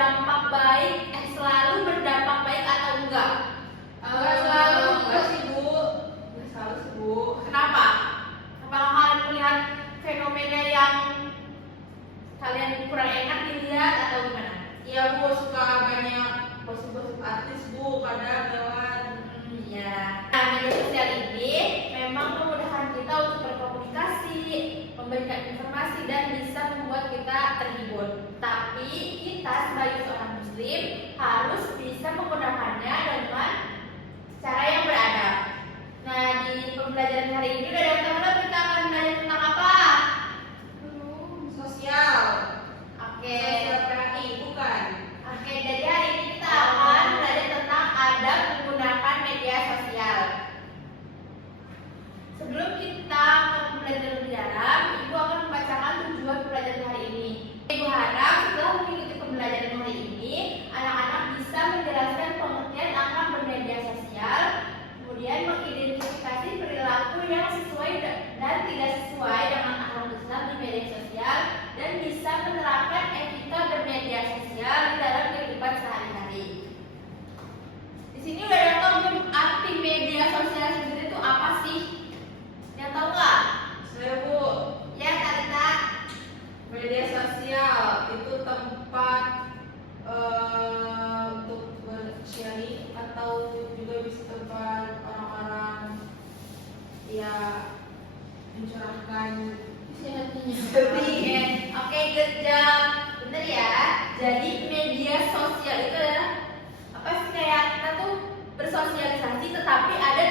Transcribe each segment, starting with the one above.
berdampak baik, selalu berdampak baik atau enggak? Enggak selalu, enggak sih Bu. Enggak selalu sih Bu. Kenapa? Apakah kalian melihat fenomena yang kalian kurang enak dilihat atau gimana? Iya Bu, suka banyak gosip-gosip artis Bu, kadang lewat. Ya. Nah, media sosial ini memang memudahkan kita untuk berkomunikasi, memberikan informasi dan bisa membuat kita terhibur. Tapi kita sebagai seorang muslim harus bisa menggunakannya dengan cara yang beradab. Nah, di pembelajaran hari ini udah ada teman-teman, kita akan belajar tentang apa? Sosial. Oke. Sosial PAI, bukan? Oke, jadi hari ini kita akan belajar tentang adab menggunakan media sosial. Sebelum kita ke pembelajaran lebih dalam, Ibu akan membacakan tujuan pembelajaran hari ini. Ibu harap setelah mengikuti pembelajaran hari ini, anak-anak bisa menjelaskan pengertian akan bermedia sosial, kemudian mengidentifikasi perilaku yang sesuai dan tidak sesuai dengan akhlak Islam di media sosial, dan bisa menerapkan etika bermedia sosial di dalam kehidupan sehari-hari. Di sini udah ada tahu belum arti media sosial sendiri itu apa sih? Yang tahu nggak? Saya Bu, Ya, Talita. media sosial itu tempat untuk bersharing atau juga bisa tempat orang-orang ya mencurahkan isi hatinya. Oke, good job. Bener ya. Jadi media sosial itu adalah apa sih, kayak kita tuh bersosialisasi tetapi ada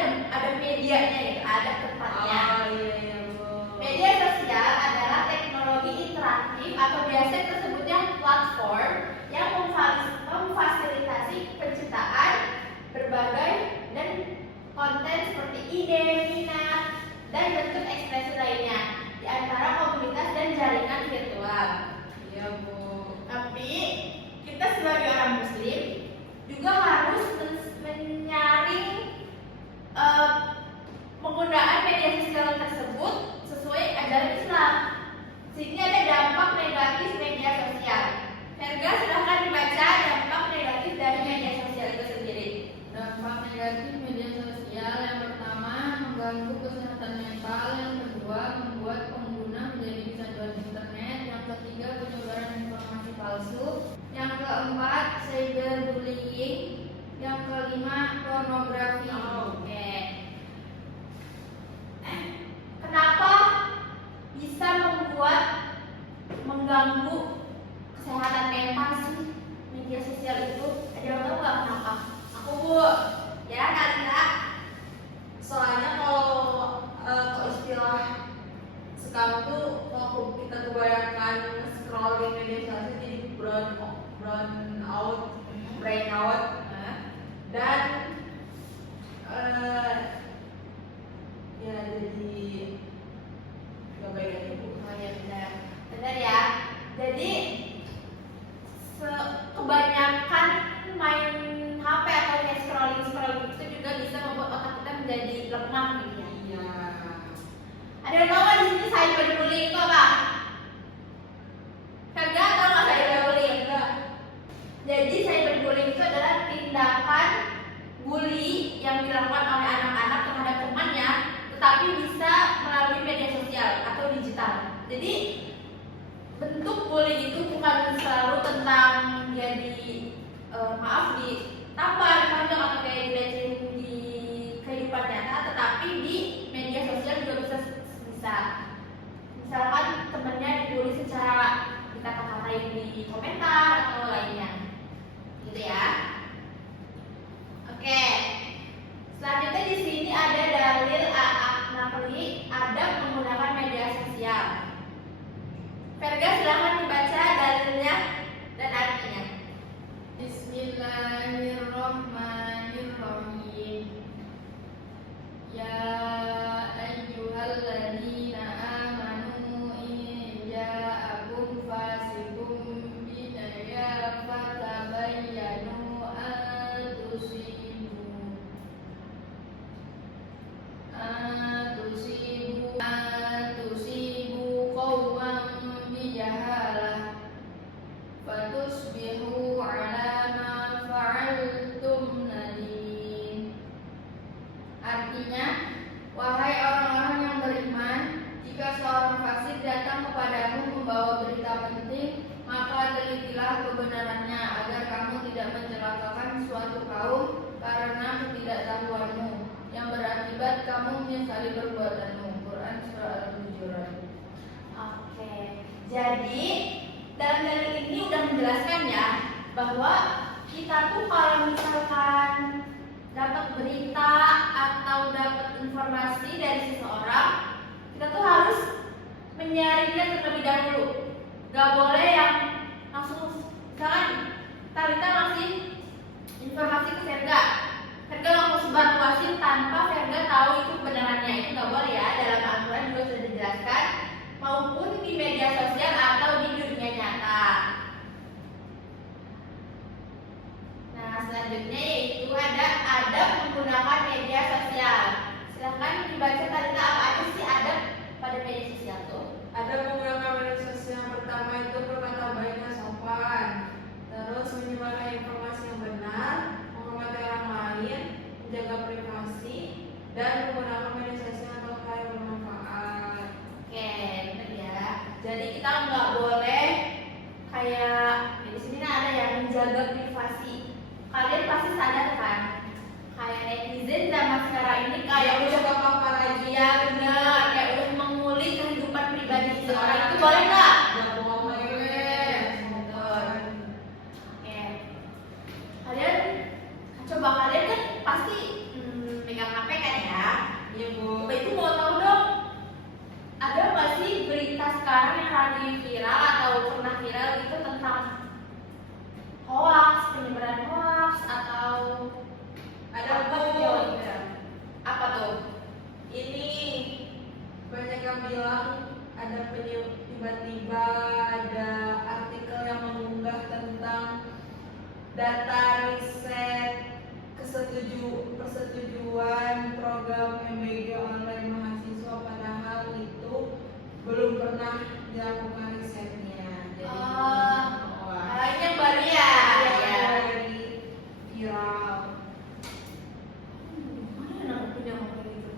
medianya ya, ada tempatnya. Oh iya Bu. Media sosial adalah teknologi interaktif atau biasa kita sebutnya platform yang memfasilitasi penciptaan berbagai dan konten seperti ide, minat, dan bentuk ekspresi lainnya di antara komunitas dan jaringan virtual. Iya Bu. Tapi kita sebagai orang muslim juga harus menyaring penggunaan media sosial tersebut sesuai ajaran Islam. Sini ada dampak negatif media sosial. Verga, silahkan dibaca dampak negatif dari media sosial itu sendiri. Dampak negatif media sosial yang pertama mengganggu kesehatan mental, yang kedua membuat pengguna menjadi kecanduan internet, yang ketiga penyebaran informasi palsu, yang keempat cyberbullying, yang kelima pornografi. Oke. Kenapa bisa mengganggu kesehatan mental sih media sosial itu? Ada yang tahu nggak kenapa? Aku Bu, Ya, Kalita. soalnya kalau istilah sekarang tuh kalau kita kebanyakan scrolling media sosial jadi brain out dan ya jadi gak baik aja Bu. Oh ya, benar ya. Jadi kebanyakan main HP atau kayak scrolling itu juga bisa membuat otak kita menjadi lemah gitu ya. Iya. Ada yang tahu nggak di sini cyberbullying itu apa? Kagak tahu nggak cyberbullying? Jadi cyberbullying itu adalah tindakan bully yang dilakukan oleh anak-anak terhadap temannya, tetapi bisa melalui media sosial atau digital. Jadi bentuk bully itu bukan selalu tentang dia ditampar, dipandang atau kayak dilecehin di kehidupan nyata, tetapi di media sosial juga bisa. Misalkan temennya dibully secara dikata-katain di komentar atau lainnya, gitu ya. Oke. Selanjutnya di sini ada dalil naqli adab menggunakan media sosial. Verga, silahkan dibaca dalilnya dan artinya. Bismillahirrahmanirrahim. Ya ayyuhalladzina amanu in ja'akum fasiqun binaya fatabayyanu dari perbuatanmu. Quran surah Al-Hujurat. Oke, jadi dalam dalil ini udah menjelaskan ya bahwa kita tuh kalau misalkan dapat berita atau dapat informasi dari seseorang, kita tuh harus menyaringnya terlebih dahulu. Gak boleh yang langsung, misalkan Talita ngasih informasi ke Verga langsung sebarluasin tanpa Verga tahu itu kebenarannya, itu gak boleh ya. Dalam Al-Quran juga sudah dijelaskan, maupun di media sosial atau di dunia nyata. Nah, selanjutnya yaitu ada adab menggunakan media sosial. Silahkan dibaca Talita, apa aja sih adab pada media sosial tuh? Ada menggunakan media sosial. Yang pertama itu berkata baik dan sopan, terus menyebarkan informasi yang benar, menghormati orang lain, menjaga privasi, dan menggunakan media sosial untuk hal yang bermanfaat. Oke, benar ya. Jadi kita nggak boleh kayak di sini ada yang menjaga privasi. Kalian pasti sadar kan? Kayak netizen zaman sekarang ini kayak Yang udah suka paparazzi. iya benar, kayak udah mengulik kehidupan pribadi seseorang. Itu boleh nggak? Nggak boleh. Betul. Oke. Kalian coba kalian kan pasti pegang HP kan ya? Iya bu. Itu mau tahu dong, ada nggak sih berita sekarang yang lagi viral atau pernah viral itu tentang hoax, penyebaran hoax atau Ada apa bu. tuh yang viral? Apa tuh? Ini banyak yang bilang ada tiba-tiba ada artikel yang mengunggah tentang data riset persetujuan program MBG online mahasiswa, padahal itu belum pernah dilakukan risetnya. Jadi Ini yang baru ya? Ya. dari viral. Mana nama punya ngomong gitu?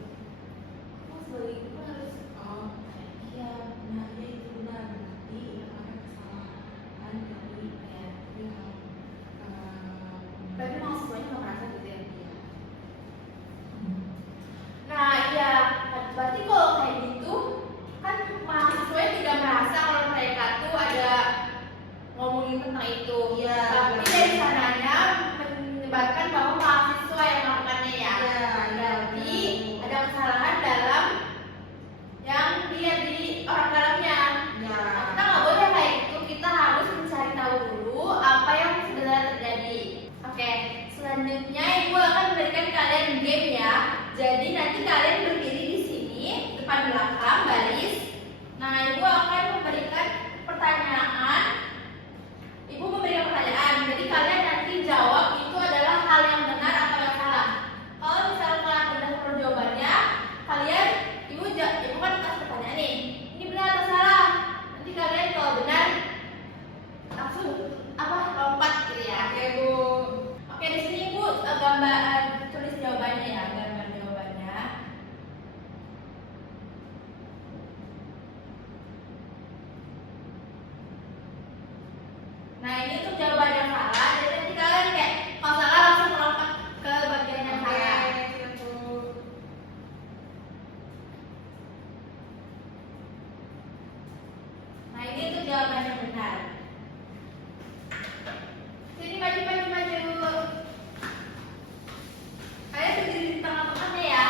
Aku sebagai itu harus Oh, iya, benarnya itu benar. Berarti ada kesalahan dari pihak tapi mahasiswanya nggak merasa gitu ya? Nah iya, berarti kalau kayak gitu kan mahasiswanya tidak merasa kalau mereka tuh ada ngomongin tentang itu. Iya. Tapi dari sananya menyebarkan bahwa mahasiswa yang melakukannya ya. Iya, Berarti iya. ada kesalahan dalam yang dilihat di orang dalamnya. Ya. Nah, kita nggak boleh kayak gitu. Kita harus mencari tahu dulu apa yang sebenarnya terjadi. Oke, selanjutnya ibu akan memberikan kalian game ya. Jadi nanti kalian berdiri di sini depan belakang baris. Nah, ibu akan memberikan pertanyaan. Ibu memberikan pertanyaan. Jadi kalian nanti jawab itu adalah hal yang benar atau yang salah. Kalau misalkan udah tahu jawabannya, kalian ibu kan kasih pertanyaan nih. Ini benar atau salah? Nanti kalian kalau benar langsung lompat gitu ya. Oke bu. Oke, di sini ibu gambar tulis jawabannya ya, gambar jawabannya. Nah, ini untuk jawaban yang salah. Jadi nanti kalian kayak kalau salah langsung melompat ke bagian yang salah. Oke, siap bu. Nah, ini untuk jawaban yang benar. Sini maju. Kalian berdiri di tengah-tengahnya ya.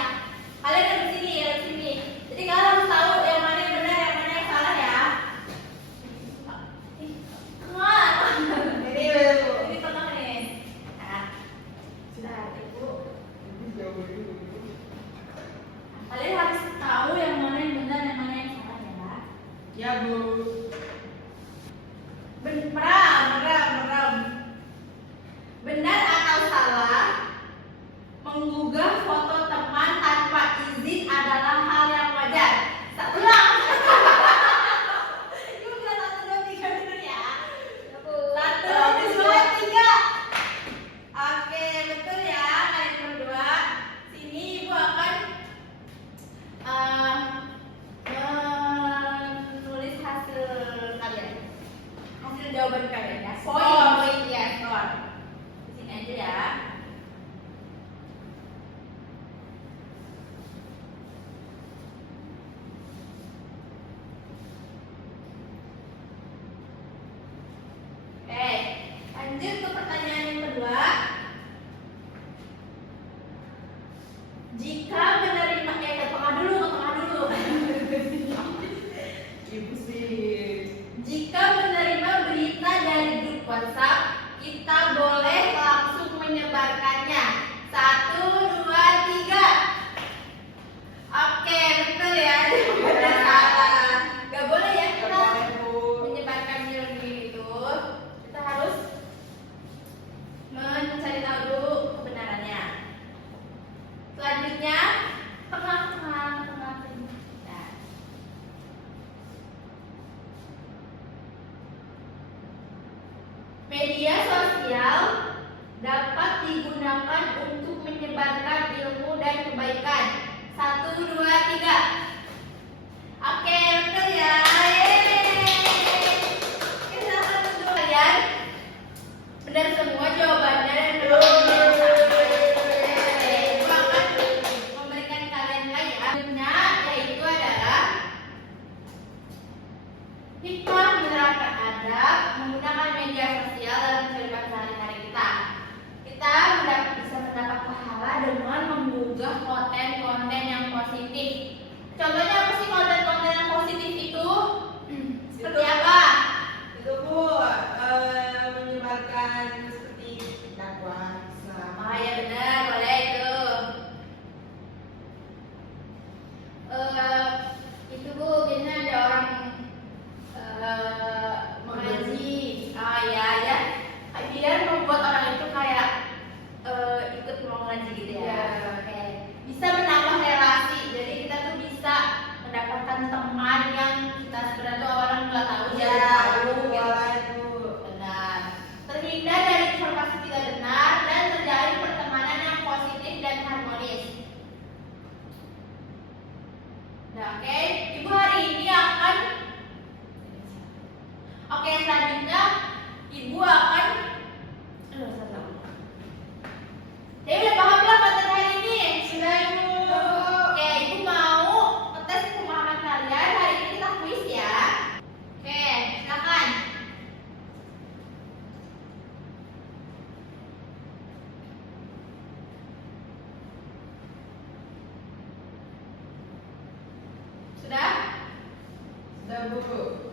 Kalian ada di sini. Jadi kalian harus tahu yang mana yang benar, yang mana yang salah ya. Ini bu. Ini tengah nih. Nah, ibu. Kalian harus tahu yang mana yang benar, yang mana yang salah ya. Ya bu. Meram. Benar atau salah? Menggugah foto teman tanpa izin adalah hal yang wajar. Ulang. Ibu bilang 1, 2, 3 dulu ya. 1, 2, 3. Oke, betul ya kalian berdua. Sini ibu akan menulis hasil kalian. Hasil jawaban kalian ya. Poin ya, skor. Di sini aja ya. Lanjut ke pertanyaan yang kedua. Jika menerima tengah dulu. Ibu sih. Jika menerima berita dari grup WhatsApp, kita boleh langsung menyebarkannya. 1, 2, 3. Oke, betul ya. Tidak salah. Gak boleh ya kita menyebarkan video itu. Kita harus mencari tahu dulu kebenarannya. Selanjutnya, tengah. Nah. Media sosial dapat digunakan untuk menyebarkan ilmu dan kebaikan. 1, 2, 3. Oke, betul ya. Silakan untuk kalian. Benar semua jawabannya dan Ibu akan memberikan kalian lagi ya. Yaitu adalah hikmah menerapkan adab menggunakan media sosial dalam kehidupan sehari-hari kita. Kita bisa mendapat pahala dengan menggugah konten-konten yang positif. Contohnya apa sih konten-konten yang positif itu? Seperti apa? Itu Bu, menyebarkan seperti dakwah Islam. Oh ya benar, boleh itu. Itu Bu, biasanya ada orang mengaji. Oh ya. Biar membuat orang itu kayak ikut mau ngaji gitu ya. Oke. Bisa menambah relasi. Jadi kita tuh bisa mendapatkan teman yang kita sebenarnya tuh orang nggak tahu jadi tahu gitu. Benar. Terhindar dari informasi tidak benar dan terjalin pertemanan yang positif dan harmonis. Nah, oke. Ibu hari ini akan selanjutnya Ibu akan Jadi udah paham belum konten hari ini? Sudah Ibu. Oke, Ibu mau ngetes pemahaman kalian. Hari ini kita kuis ya. Oke, silakan. Sudah? Sudah Bu.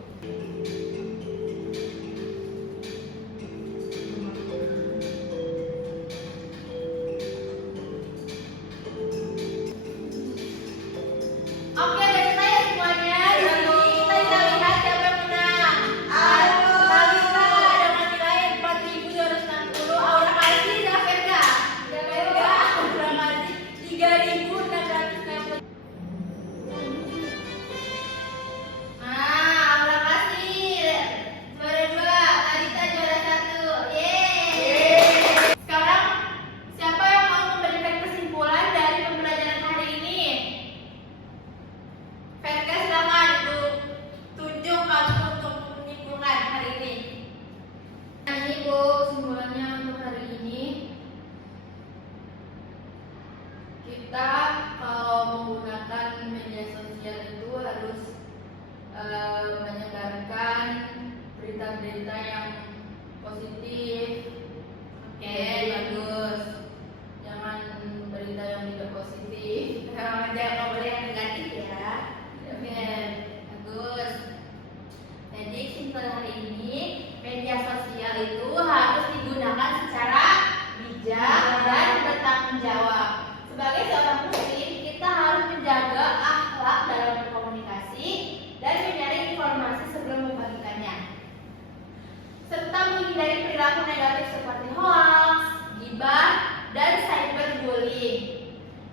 Oke, dari saya semuanya. Jadi kita bisa lihat siapa yang menang. Talita dengan nilai 4.260. Aura Kasih dan Verga. Aura Kasih 3.660. Aura Kasih juara 2, Talita juara 1. Yeay. Sekarang siapa yang mau memberikan kesimpulan dari pembelajaran hari ini? Verga silakan Bu, tunjuk kamu untuk menyimpulkan hari ini. Nah, ini Bu, kesimpulannya untuk hari ini. Kita kalau menggunakan media sosial itu harus menyebarkan berita-berita yang positif. Oke, bagus. Jangan berita yang tidak positif. Jangan boleh yang negatif ya. Oke, bagus. Jadi kesimpulan hari ini, media sosial itu harus digunakan secara bijak dan bertanggung jawab. Sebagai seorang muslim, kita harus menjaga akhlak dalam berkomunikasi dan menyaring informasi sebelum membagikannya, serta menghindari perilaku negatif seperti hoax, gibah, dan cyberbullying.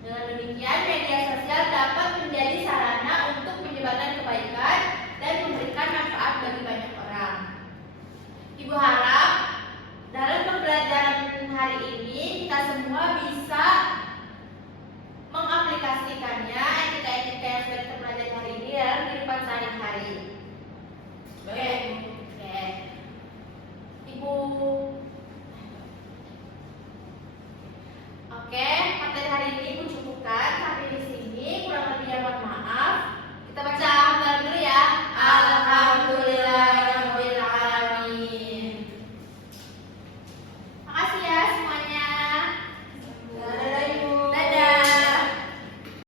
Dengan demikian, media sosial dapat menjadi sarana untuk menyebarkan kebaikan dan memberikan manfaat bagi banyak orang. Ibu harap dalam pembelajaran hari ini kita semua bisa